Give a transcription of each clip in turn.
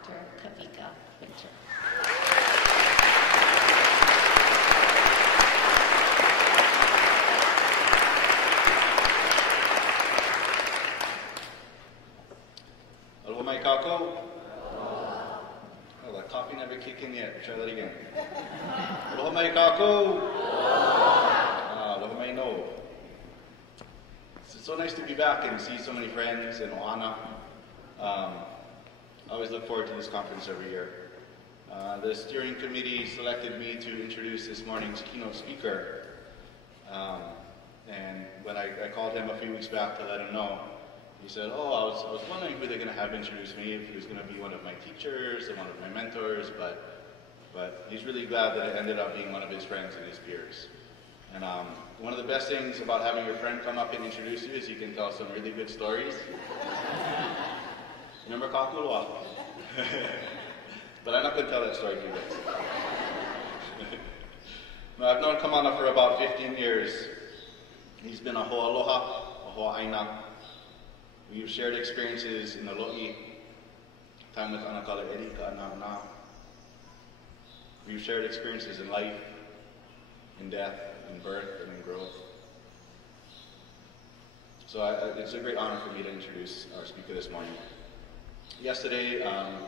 Dr. Kavika Winter. Aloha mai kako. Oh, that coffee never kicked in yet. Try that again. Aloha mai kako. Aloha mai no. It's so nice to be back and see so many friends in Ohana. I always look forward to this conference every year. The steering committee selected me to introduce this morning's keynote speaker. And when I called him a few weeks back to let him know, he said, oh, I was wondering who they're going to have introduce me, if he was going to be one of my teachers or one of my mentors, but he's really glad that it ended up being one of his friends and his peers. And one of the best things about having your friend come up and introduce you is you can tell some really good stories. Remember Kakulua? But I'm not going to tell that story to you guys. No, I've known Kamana for about 15 years. He's been a ho'aloha, a ho'aina. We've shared experiences in the lo'i, time with Anakala Erika and Ana. We've shared experiences in life, in death, in birth, and in growth. So it's a great honor for me to introduce our speaker this morning. Yesterday,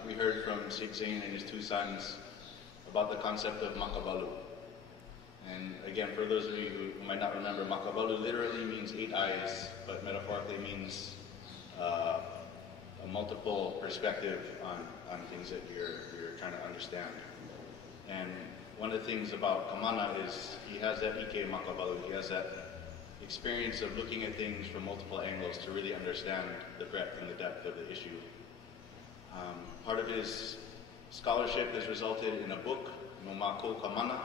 we heard from Sig Zane and his two sons about the concept of makabalu. And again, for those of you who might not remember, makabalu literally means 8 eyes, but metaphorically means a multiple perspective on things that you're trying to understand. And one of the things about Kamana is he has that ike makabalu, he has that experience of looking at things from multiple angles to really understand the breadth and the depth of the issue. Part of his scholarship has resulted in a book, No Mako Kamana,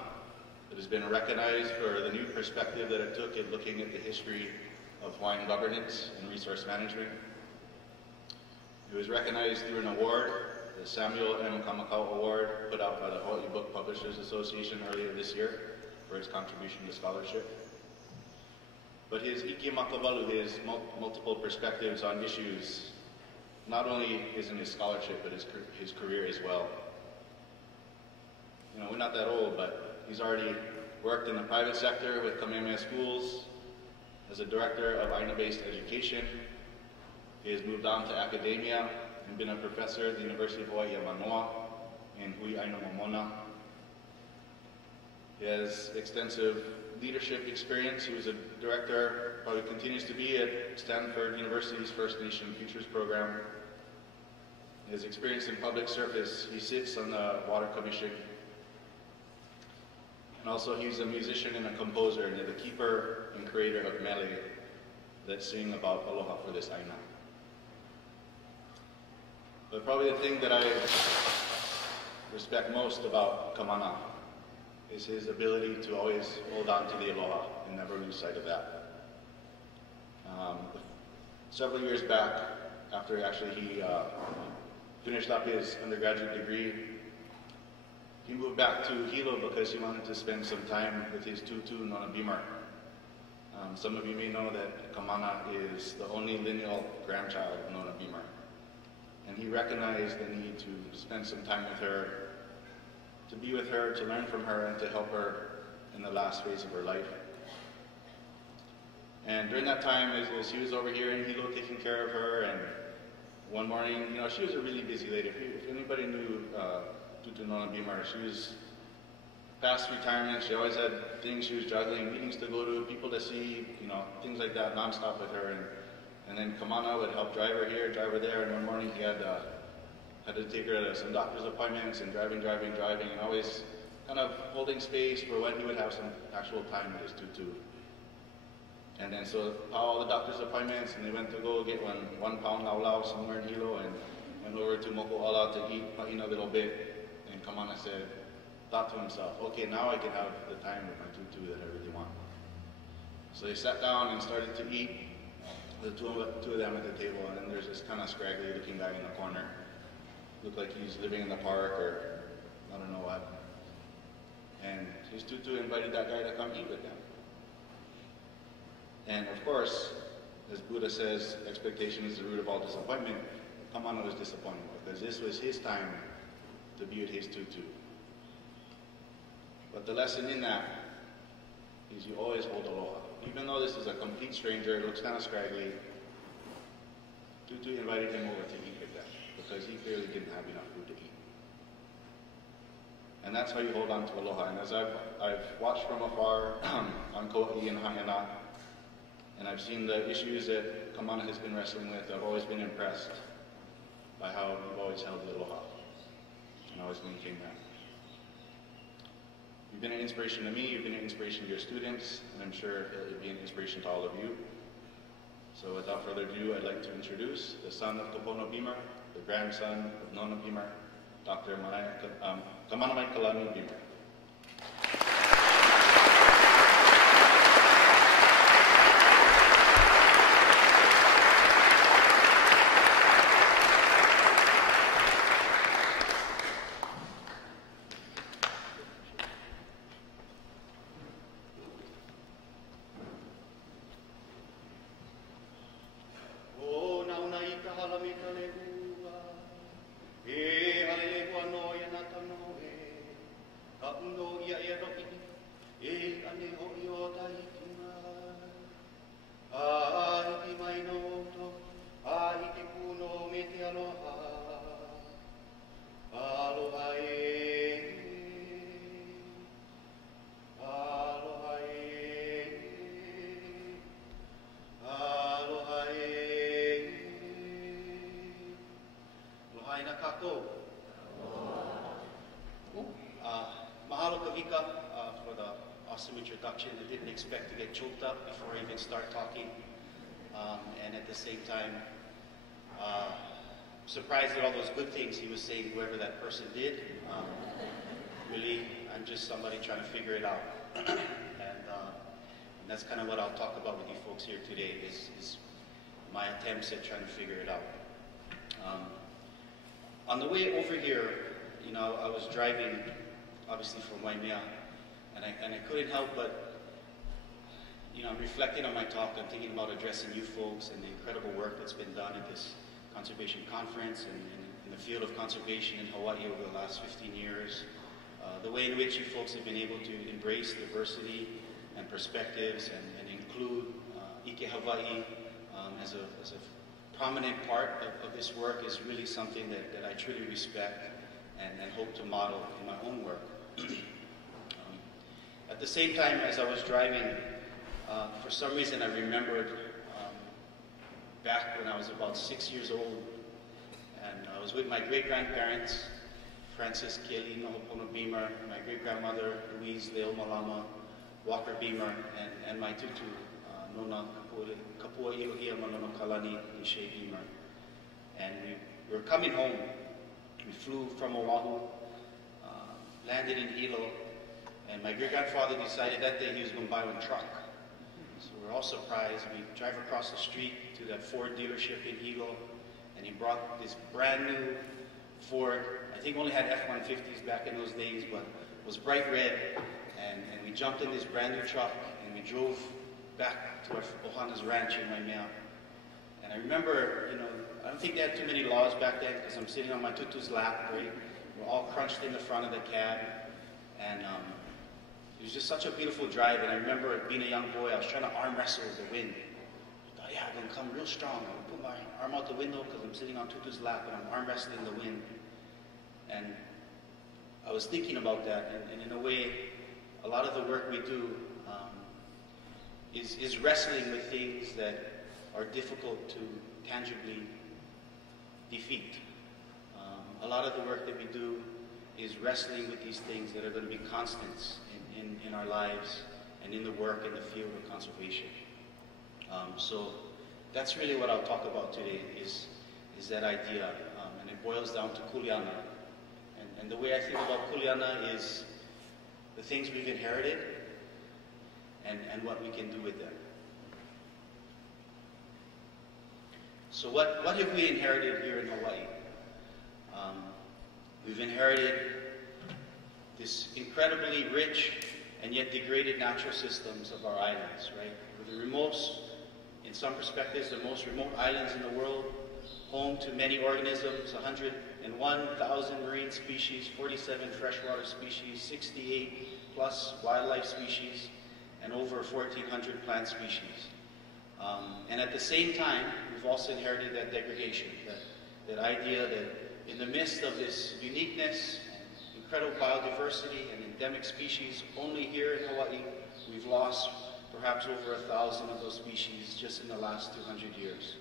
that has been recognized for the new perspective that it took in looking at the history of Hawaiian governance and resource management. It was recognized through an award, the Samuel M. Kamakau Award, put out by the Hawaii Book Publishers Association earlier this year for his contribution to scholarship. But his Ike Makabalu, his multiple perspectives on issues, not only is in his scholarship, but his career as well. You know, we're not that old, but he's already worked in the private sector with Kamehameha Schools as a director of Aina-based education. He has moved on to academia and been a professor at the University of Hawaii at Manoa in Hui Aina Momona. He has extensive leadership experience. He was a director, probably continues to be, at Stanford University's First Nation Futures Program. His experience in public service, he sits on the Water Commission. And also he's a musician and a composer, and the keeper and creator of mele that sing about aloha for this aina. But probably the thing that I respect most about Kamana is his ability to always hold on to the aloha and never lose sight of that. Several years back, after actually he finished up his undergraduate degree, he moved back to Hilo because he wanted to spend some time with his tutu, Nona Beamer. Some of you may know that Kamana is the only lineal grandchild of Nona Beamer. And he recognized the need to spend some time with her, to be with her, to learn from her, and to help her in the last phase of her life. And during that time, as he was over here in Hilo taking care of her, and one morning, you know, she was a really busy lady. If anybody knew Tutu Nona Beamer, she was past retirement. She always had things she was juggling, meetings to go to, people to see, you know, things like that, nonstop with her. And then Kamana would help drive her here, drive her there, and one morning he had to take her to some doctor's appointments and driving, and always kind of holding space for when he would have some actual time with his tutu. And then so all the doctor's appointments, and they went to go get one pound laulau somewhere in Hilo, and went over to Moko Ala to eat a little bit. And Kamana thought to himself, okay, now I can have the time with my tutu that I really want. So they sat down and started to eat, the two of them at the table, and then there's this kind of scraggly looking guy in the corner. Looked like he's living in the park or I don't know what. And his tutu invited that guy to come eat with them. And of course, as Buddha says, expectation is the root of all disappointment. Kamana was disappointed because this was his time to be with his tutu. But the lesson in that is you always hold aloha. Even though this is a complete stranger, looks kind of scraggly, Tutu invited him over to eat with them because he clearly didn't have enough food to eat. And that's how you hold on to aloha. And as I've watched from afar on Kauai and Haiana, and I've seen the issues that Kamana has been wrestling with, I've always been impressed by how you've always held the aloha and always maintained that. You've been an inspiration to me, you've been an inspiration to your students, and I'm sure it'll be an inspiration to all of you. So without further ado, I'd like to introduce the son of Topono Beamer, the grandson of Nona Beamer, Dr. Kamana Beamer. Mahalo kavika for the awesome introduction. I didn't expect to get choked up before I even start talking. And at the same time, surprised at all those good things he was saying, whoever that person did. Really, I'm just somebody trying to figure it out. And that's kind of what I'll talk about with you folks here today, is my attempts at trying to figure it out. On the way over here, you know, I was driving, obviously from Waimea, and I couldn't help but, you know, I'm reflecting on my talk. I'm thinking about addressing you folks and the incredible work that's been done at this conservation conference and in the field of conservation in Hawaii over the last 15 years. The way in which you folks have been able to embrace diversity and perspectives and include Ike Hawaii as a prominent part of this work is really something that I truly respect and hope to model in my own work. At the same time, as I was driving, for some reason I remembered back when I was about 6 years old, and I was with my great-grandparents, Francis Kieli Nohopono Beamer, my great-grandmother Louise Leo Malama, Walker Beamer, and my tutu, Nona Kapua Ilohia Manono Kalani Nishe Beamer. And we were coming home. We flew from Oahu, landed in Hilo, and my great-grandfather decided that day he was going to buy one truck. So we're all surprised. We drive across the street to that Ford dealership in Hilo, and he brought this brand new Ford. I think only had F-150s back in those days, but it was bright red, and we jumped in this brand new truck, and we drove back to Ohana's ranch in Waimea. And I remember, you know, I don't think they had too many laws back then because I'm sitting on my tutu's lap, right? We're all crunched in the front of the cab, and it was just such a beautiful drive. And I remember being a young boy, I was trying to arm wrestle with the wind. I thought, yeah, I'm gonna come real strong. I'm gonna put my arm out the window because I'm sitting on tutu's lap and I'm arm wrestling the wind. And I was thinking about that, and in a way, a lot of the work we do is wrestling with things that are difficult to tangibly defeat. A lot of the work that we do is wrestling with these things that are going to be constants in our lives and in the work in the field of conservation. So that's really what I'll talk about today, is that idea, and it boils down to kuleana. And the way I think about kuleana is the things we've inherited and what we can do with them. So what have we inherited here in Hawaii? We've inherited this incredibly rich and yet degraded natural systems of our islands, right? We're the most, in some perspectives, the most remote islands in the world. home to many organisms, 101,000 marine species, 47 freshwater species, 68 plus wildlife species, and over 1,400 plant species. And at the same time, we've also inherited that degradation, that idea that in the midst of this uniqueness, incredible biodiversity, and endemic species, only here in Hawaii, we've lost perhaps over 1,000 of those species just in the last 200 years.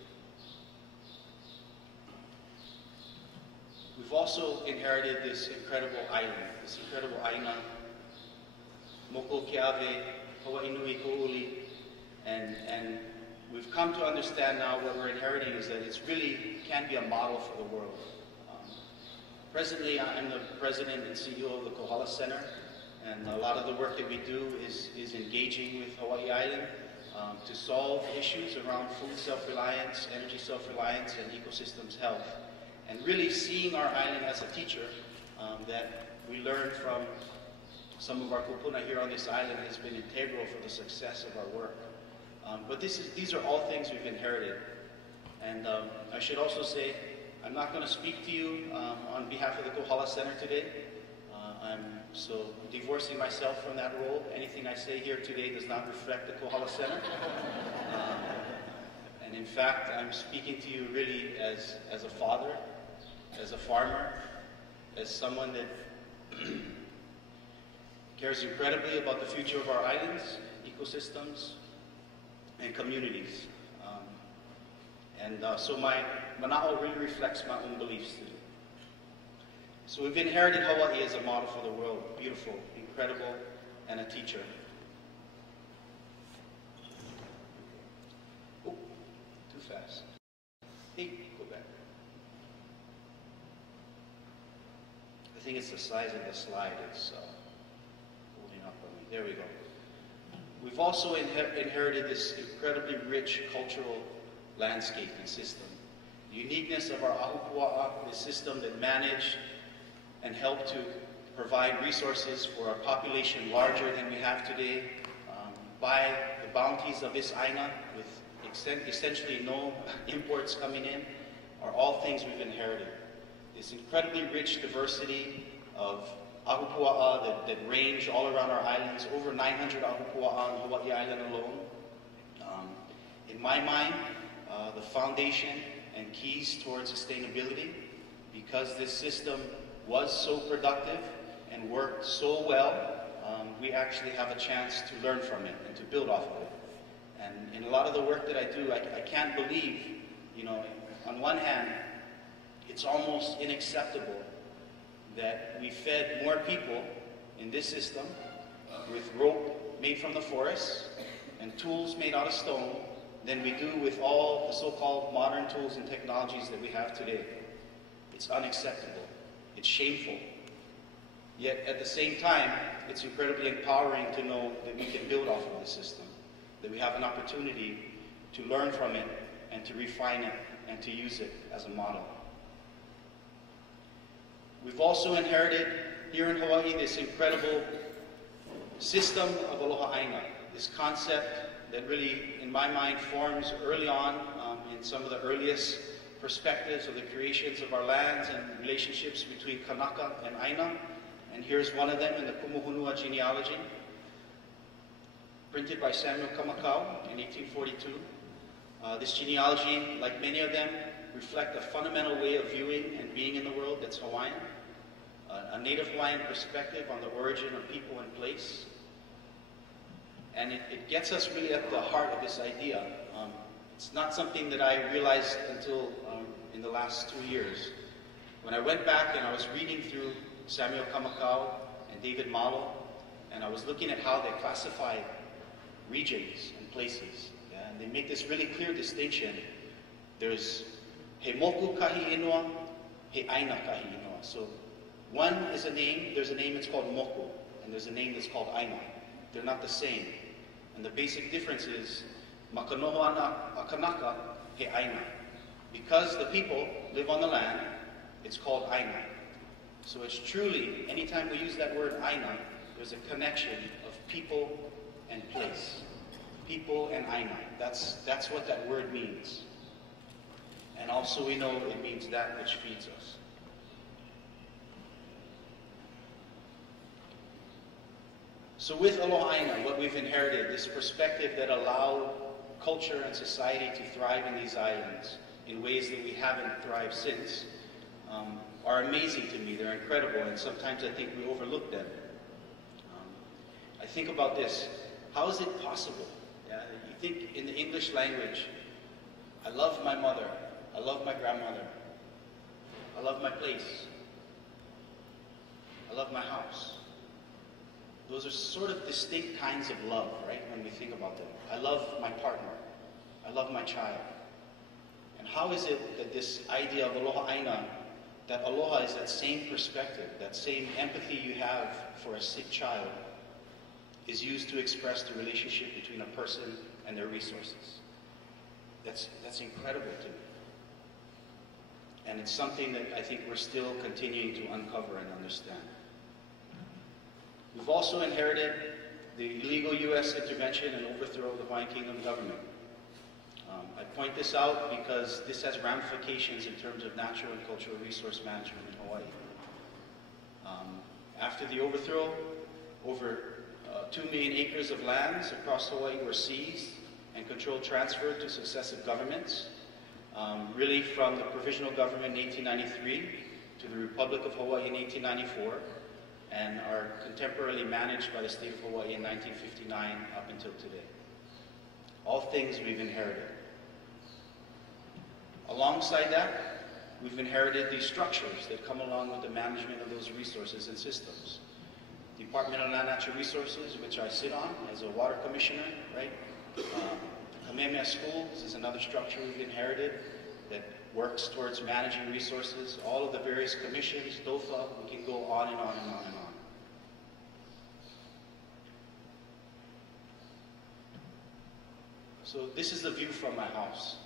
We've also inherited this incredible island, this incredible aina, Moko Keawe, Hawaii Nui Ko'uli, and we've come to understand now what we're inheriting is that it's really can be a model for the world. Presently, I'm the president and CEO of the Kohala Center, and a lot of the work that we do is engaging with Hawaii Island to solve issues around food self-reliance, energy self-reliance, and ecosystems health. And really seeing our island as a teacher that we learned from some of our kupuna here on this island has been integral for the success of our work. But these are all things we've inherited. And I should also say, I'm not going to speak to you on behalf of the Kohala Center today. I'm so divorcing myself from that role. Anything I say here today does not reflect the Kohala Center. And in fact, I'm speaking to you really as a father, as a farmer, as someone that cares incredibly about the future of our islands, ecosystems, and communities. So my mana'o really reflects my own beliefs too. So we've inherited Hawaii as a model for the world, beautiful, incredible, and a teacher. Oh, too fast. Hey, go back. I think it's the size of the slide it's holding up on me. There we go. We've also inherited this incredibly rich cultural landscape and system. The uniqueness of our ahupua'a, the system that managed and helped to provide resources for a population larger than we have today, by the bounties of this aina, with essentially no imports coming in, are all things we've inherited. This incredibly rich diversity of ahupua'a that range all around our islands, over 900 ahupua'a on Hawaii Island alone. In my mind, the foundation and keys towards sustainability, because this system was so productive and worked so well, we actually have a chance to learn from it and to build off of it. And in a lot of the work that I do, I can't believe, on one hand, it's almost unacceptable that we fed more people in this system with rope made from the forest and tools made out of stone than we do with all the so-called modern tools and technologies that we have today. It's unacceptable. It's shameful. Yet at the same time, it's incredibly empowering to know that we can build off of the system, that we have an opportunity to learn from it and to refine it and to use it as a model. We've also inherited here in Hawaii this incredible system of aloha aina, this concept that really, in my mind, forms early on in some of the earliest perspectives of the creations of our lands and relationships between Kanaka and Aina. And here's one of them in the Kumuhunua genealogy, printed by Samuel Kamakau in 1842. This genealogy, like many of them, reflect a fundamental way of viewing and being in the world that's Hawaiian, a Native Hawaiian perspective on the origin of people and place. And it gets us really at the heart of this idea. It's not something that I realized until in the last 2 years. When I went back and I was reading through Samuel Kamakau and David Malo, and I was looking at how they classified regions and places. And they make this really clear distinction. There's he moku kahi inua, he aina kahi inua. So one is a name, there's a name that's called moku, and there's a name that's called aina. They're not the same. And the basic difference is makanoho ana akanaka he aina. Because the people live on the land, it's called aina. So it's truly, anytime we use that word aina, there's a connection of people and place. People and aina. That's what that word means. And also we know it means that which feeds us. So with Aloha Aina, what we've inherited, this perspective that allowed culture and society to thrive in these islands in ways that we haven't thrived since, are amazing to me. They're incredible, and sometimes I think we overlook them. I think about this. How is it possible? Yeah, you think in the English language, I love my mother, I love my grandmother, I love my place, I love my house. Those are sort of distinct kinds of love, right, when we think about them. I love my partner, I love my child. And how is it that this idea of Aloha Aina, that aloha is that same perspective, that same empathy you have for a sick child, is used to express the relationship between a person and their resources? That's incredible to me. And it's something that I think we're still continuing to uncover and understand. We've also inherited the illegal U.S. intervention and overthrow of the Hawaiian Kingdom government. I point this out because this has ramifications in terms of natural and cultural resource management in Hawaii. After the overthrow, over 2 million acres of lands across Hawaii were seized and control transferred to successive governments, really from the provisional government in 1893 to the Republic of Hawaii in 1894, and are contemporarily managed by the state of Hawaii in 1959 up until today. All things we've inherited. Alongside that, we've inherited these structures that come along with the management of those resources and systems. Department of Land Natural Resources, which I sit on as a water commissioner, right? Kamehameha Schools is another structure we've inherited that works towards managing resources. All of the various commissions, DOFA, we can go on and on and on and on. So this is the view from my house.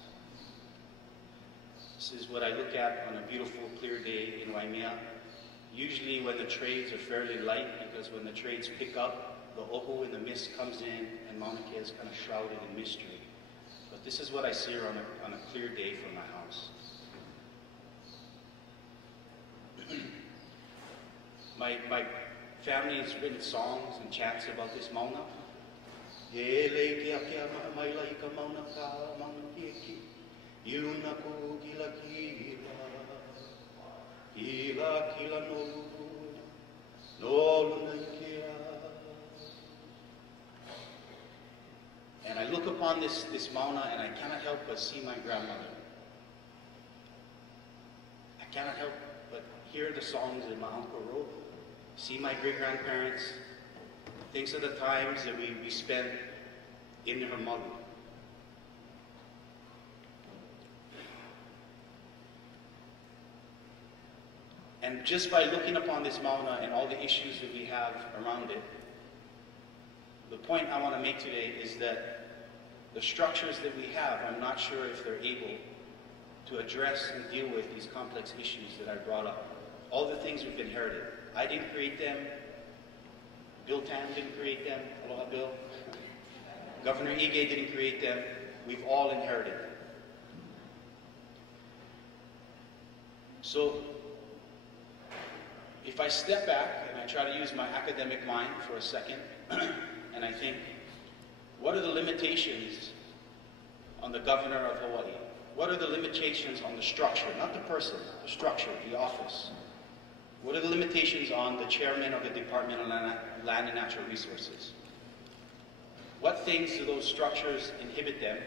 This is what I look at on a beautiful, clear day in Waimea. Usually when the trades are fairly light, because when the trades pick up, the ohu and the mist comes in and Mauna Kea is kind of shrouded in mystery. But this is what I see on a clear day from my house. My family has written songs and chants about this mauna. Iluna ko kila kila no luna ikea. And I look upon this mauna and I cannot help but see my grandmother. I cannot help but hear the songs that my uncle wrote, see my great-grandparents, think of the times that we spent in her malu. And just by looking upon this mauna and all the issues that we have around it, the point I want to make today is that the structures that we have, I'm not sure if they're able to address and deal with these complex issues that I brought up. All the things we've inherited. I didn't create them. Bill Tam didn't create them. Aloha Bill. Governor Ige didn't create them. We've all inherited them. So, if I step back and I try to use my academic mind for a second, and I think, what are the limitations on the governor of Hawaii? What are the limitations on the structure, not the person, the structure, the office? What are the limitations on the chairman of the Department of Land and Natural Resources? What things do those structures inhibit them?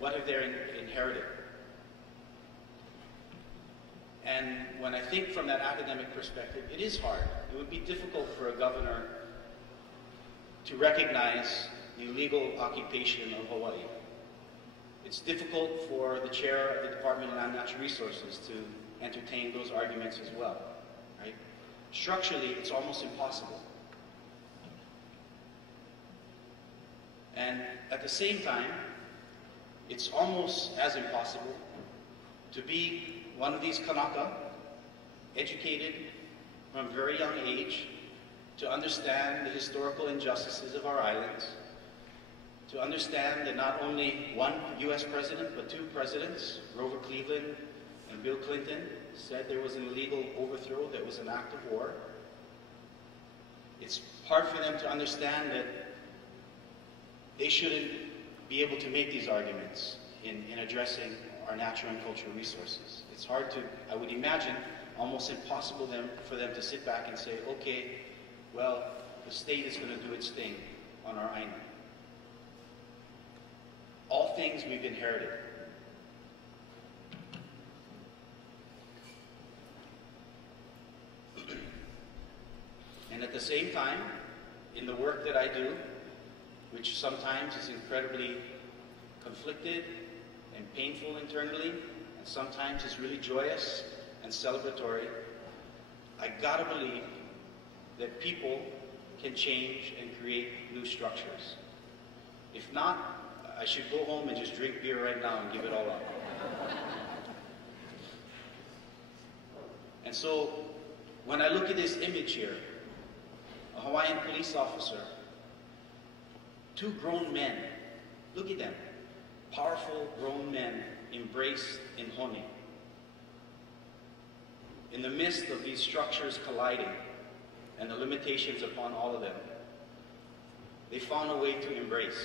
What have they inherited? And when I think from that academic perspective, it is hard. It would be difficult for a governor to recognize the illegal occupation of Hawaii. It's difficult for the chair of the Department of Land and Natural Resources to entertain those arguments as well, right? Structurally, it's almost impossible. And at the same time, it's almost as impossible to be one of these Kanaka, educated from a very young age, to understand the historical injustices of our islands, to understand that not only one U.S. president, but two presidents, Grover Cleveland and Bill Clinton said there was an illegal overthrow that was an act of war. It's hard for them to understand that they shouldn't be able to make these arguments in addressing our natural and cultural resources. It's hard to, I would imagine, almost impossible for them to sit back and say, okay, well, the state is going to do its thing on our island. All things we've inherited. And at the same time, in the work that I do, which sometimes is incredibly conflicted and painful internally, and sometimes is really joyous and celebratory, I gotta believe that people can change and create new structures. If not, I should go home and just drink beer right now and give it all up. And so, when I look at this image here, a Hawaiian police officer, two grown men, look at them, powerful grown men embraced in hone. In the midst of these structures colliding and the limitations upon all of them, they found a way to embrace.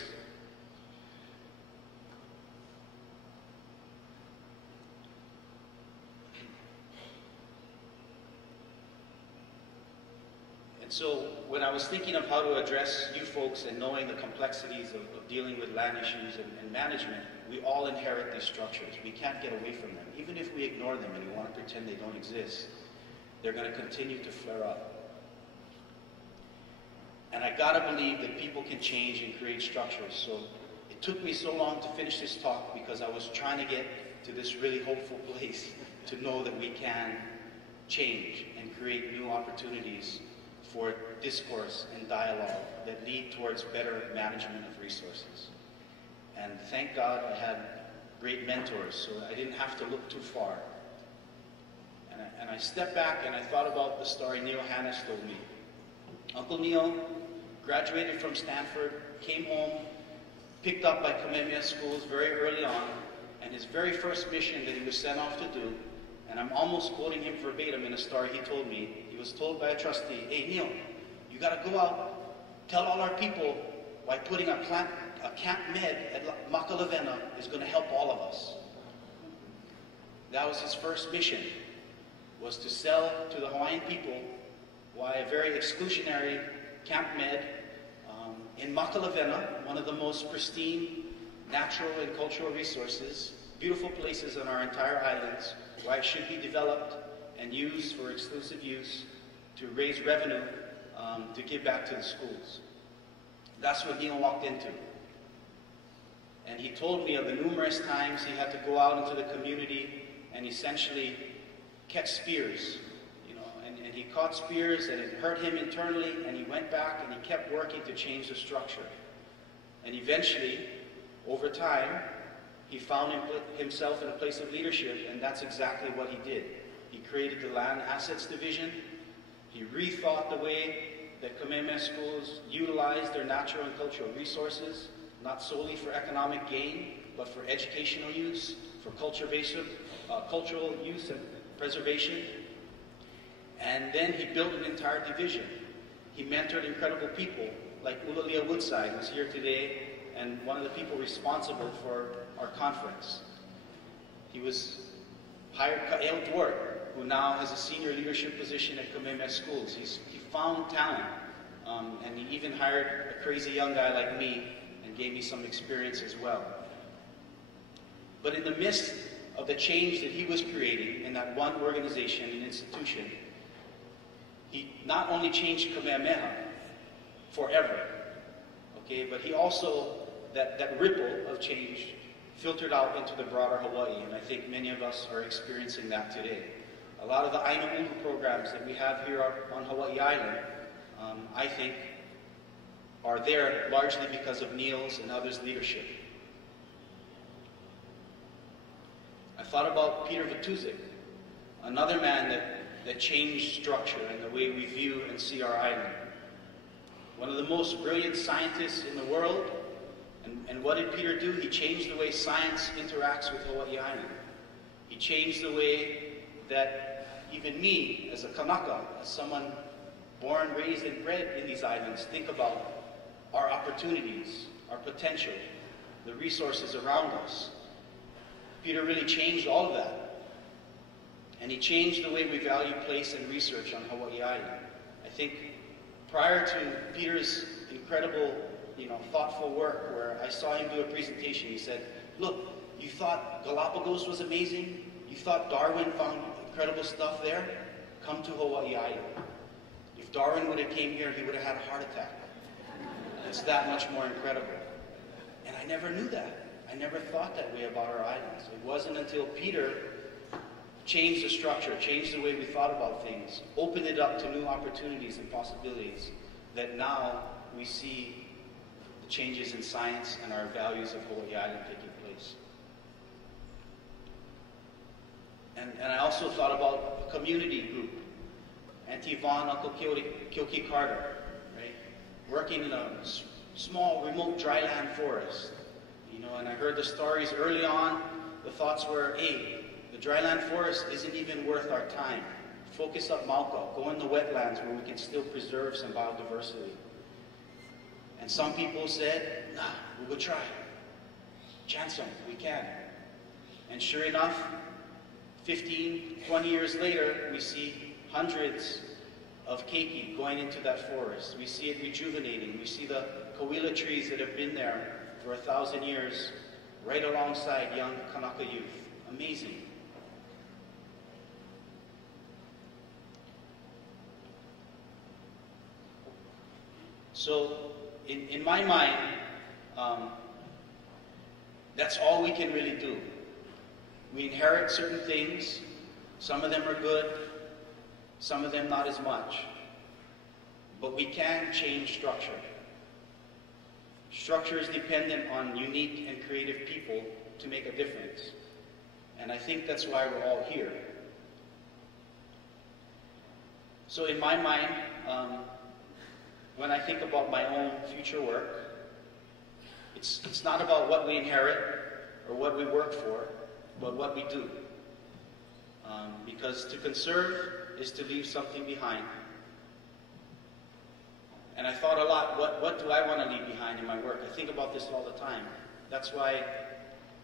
And so, when I was thinking of how to address you folks and knowing the complexities of dealing with land issues and management, we all inherit these structures. We can't get away from them. Even if we ignore them and we want to pretend they don't exist, they're going to continue to flare up. And I gotta believe that people can change and create structures. So it took me so long to finish this talk because I was trying to get to this really hopeful place to know that we can change and create new opportunities for discourse and dialogue that lead towards better management of resources. And thank God I had great mentors, so I didn't have to look too far. And I stepped back and I thought about the story Neil Hannes told me. Uncle Neil graduated from Stanford, came home, picked up by Kamehameha schools very early on, and his very first mission that he was sent off to do, and I'm almost quoting him verbatim in a story he told me, he was told by a trustee, hey Neil, you gotta go out, tell all our people why putting a Camp Med at Makalavena is gonna help all of us. That was his first mission, was to sell to the Hawaiian people why a very exclusionary Camp Med in Makalavena, one of the most pristine natural and cultural resources, beautiful places on our entire islands, why it should be developed and used for exclusive use to raise revenue to give back to the schools. That's what Neil walked into. And he told me of the numerous times he had to go out into the community and essentially catch spears. And he caught spears and it hurt him internally, and he went back and he kept working to change the structure. And eventually, over time, he found himself in a place of leadership, and that's exactly what he did. He created the Land Assets Division. He rethought the way that Kamehameha schools utilized their natural and cultural resources, not solely for economic gain, but for educational use, for cultural use and preservation. And then he built an entire division. He mentored incredible people like Ulalia Woodside, who's here today, and one of the people responsible for our conference. He hired Kael Dwart, who now has a senior leadership position at Kamehameha Schools. He found talent, and he even hired a crazy young guy like me and gave me some experience as well. But in the midst of the change that he was creating in that one organization and institution, he not only changed Kamehameha forever, okay, but he also, that ripple of change filtered out into the broader Hawaii, and I think many of us are experiencing that today. A lot of the Aina Ulu programs that we have here on Hawaii Island, I think, are there largely because of Neil's and others' leadership. I thought about Peter Vatuzik, another man that changed structure and the way we view and see our island. One of the most brilliant scientists in the world, and what did Peter do? He changed the way science interacts with Hawaii Island. He changed the way that even me, as a Kanaka, as someone born, raised, and bred in these islands, think about our opportunities, our potential, the resources around us. Peter really changed all of that. And he changed the way we value place and research on Hawaii Island. I think prior to Peter's incredible, thoughtful work, where I saw him do a presentation, he said, look, you thought Galapagos was amazing? You thought Darwin found incredible stuff there? Come to Hawaii Island. If Darwin would have came here, he would have had a heart attack. It's that much more incredible. And I never knew that. I never thought that way about our islands. It wasn't until Peter changed the structure, changed the way we thought about things, opened it up to new opportunities and possibilities, that now we see the changes in science and our values of Hawaii Island taking place. And I also thought about a community group. Auntie Yvonne, Uncle Kilky Carter, right? Working in a small, remote dryland forest. And I heard the stories early on. The thoughts were, hey, the dryland forest isn't even worth our time. Focus up Mauka, go in the wetlands where we can still preserve some biodiversity. And some people said, nah, we'll go try. Chance them, we can. And sure enough, 15, 20 years later, we see hundreds of keiki going into that forest. We see it rejuvenating. We see the kawila trees that have been there for 1,000 years, right alongside young Kanaka youth. Amazing. So, in my mind, that's all we can really do. We inherit certain things. Some of them are good, some of them not as much. But we can change structure. Structure is dependent on unique and creative people to make a difference. And I think that's why we're all here. So in my mind, when I think about my own future work, it's not about what we inherit or what we work for, but what we do. Because to conserve is to leave something behind. And I thought a lot, what do I want to leave behind in my work? I think about this all the time. That's why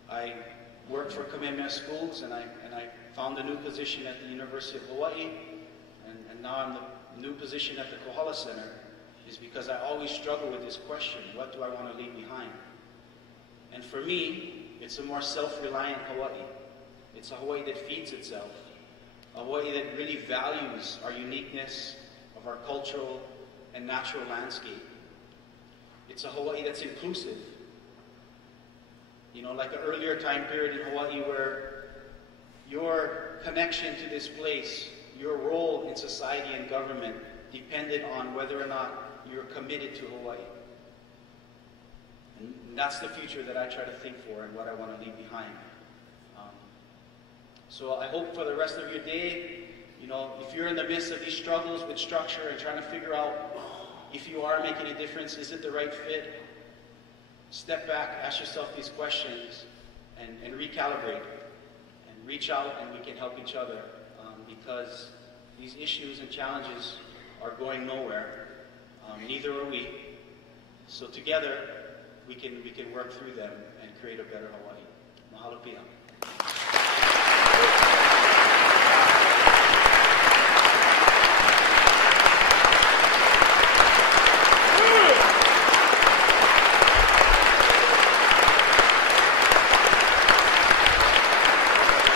I worked for Kamehameha Schools, and I found a new position at the University of Hawaii, and now I'm the new position at the Kohala Center, is because I always struggle with this question, what do I want to leave behind? And for me, it's a more self-reliant Hawaii. It's a Hawaii that feeds itself. A Hawaii that really values our uniqueness of our cultural and natural landscape. It's a Hawaii that's inclusive. Like an earlier time period in Hawaii where your connection to this place, your role in society and government depended on whether or not you're committed to Hawaii. And that's the future that I try to think for and what I want to leave behind. So I hope for the rest of your day, if you're in the midst of these struggles with structure and trying to figure out if you are making a difference, is it the right fit? Step back, ask yourself these questions, and recalibrate, and reach out, and we can help each other, because these issues and challenges are going nowhere. Neither are we. So together, we can work through them and create a better Hawaii. Mahalo pia.